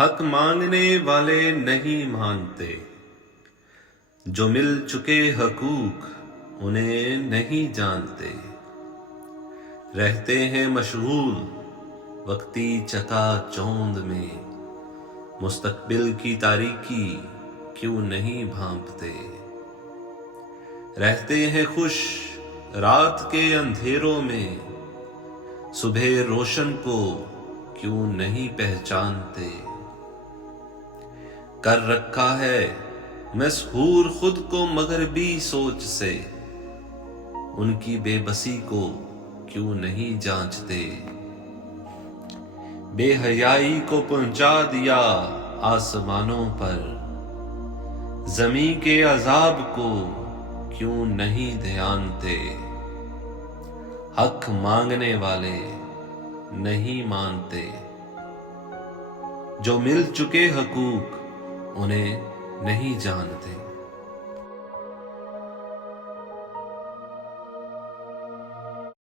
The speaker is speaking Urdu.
حق مانگنے والے نہیں مانتے، جو مل چکے حقوق انہیں نہیں جانتے۔ رہتے ہیں مشغول وقتی چکا چوند میں، مستقبل کی تاریکی کیوں نہیں بھانپتے۔ رہتے ہیں خوش رات کے اندھیروں میں، صبح روشن کو کیوں نہیں پہچانتے۔ کر رکھا ہے مسحور خود کو مغربی سوچ سے، ان کی بے بسی کو کیوں نہیں جانچتے۔ بے حیائی کو پہنچا دیا آسمانوں پر، زمیں کے عذاب کو کیوں نہیں دھیانتے۔ حق مانگنے والے نہیں مانتے، جو مل چکے حقوق انہیں نہیں جانتے۔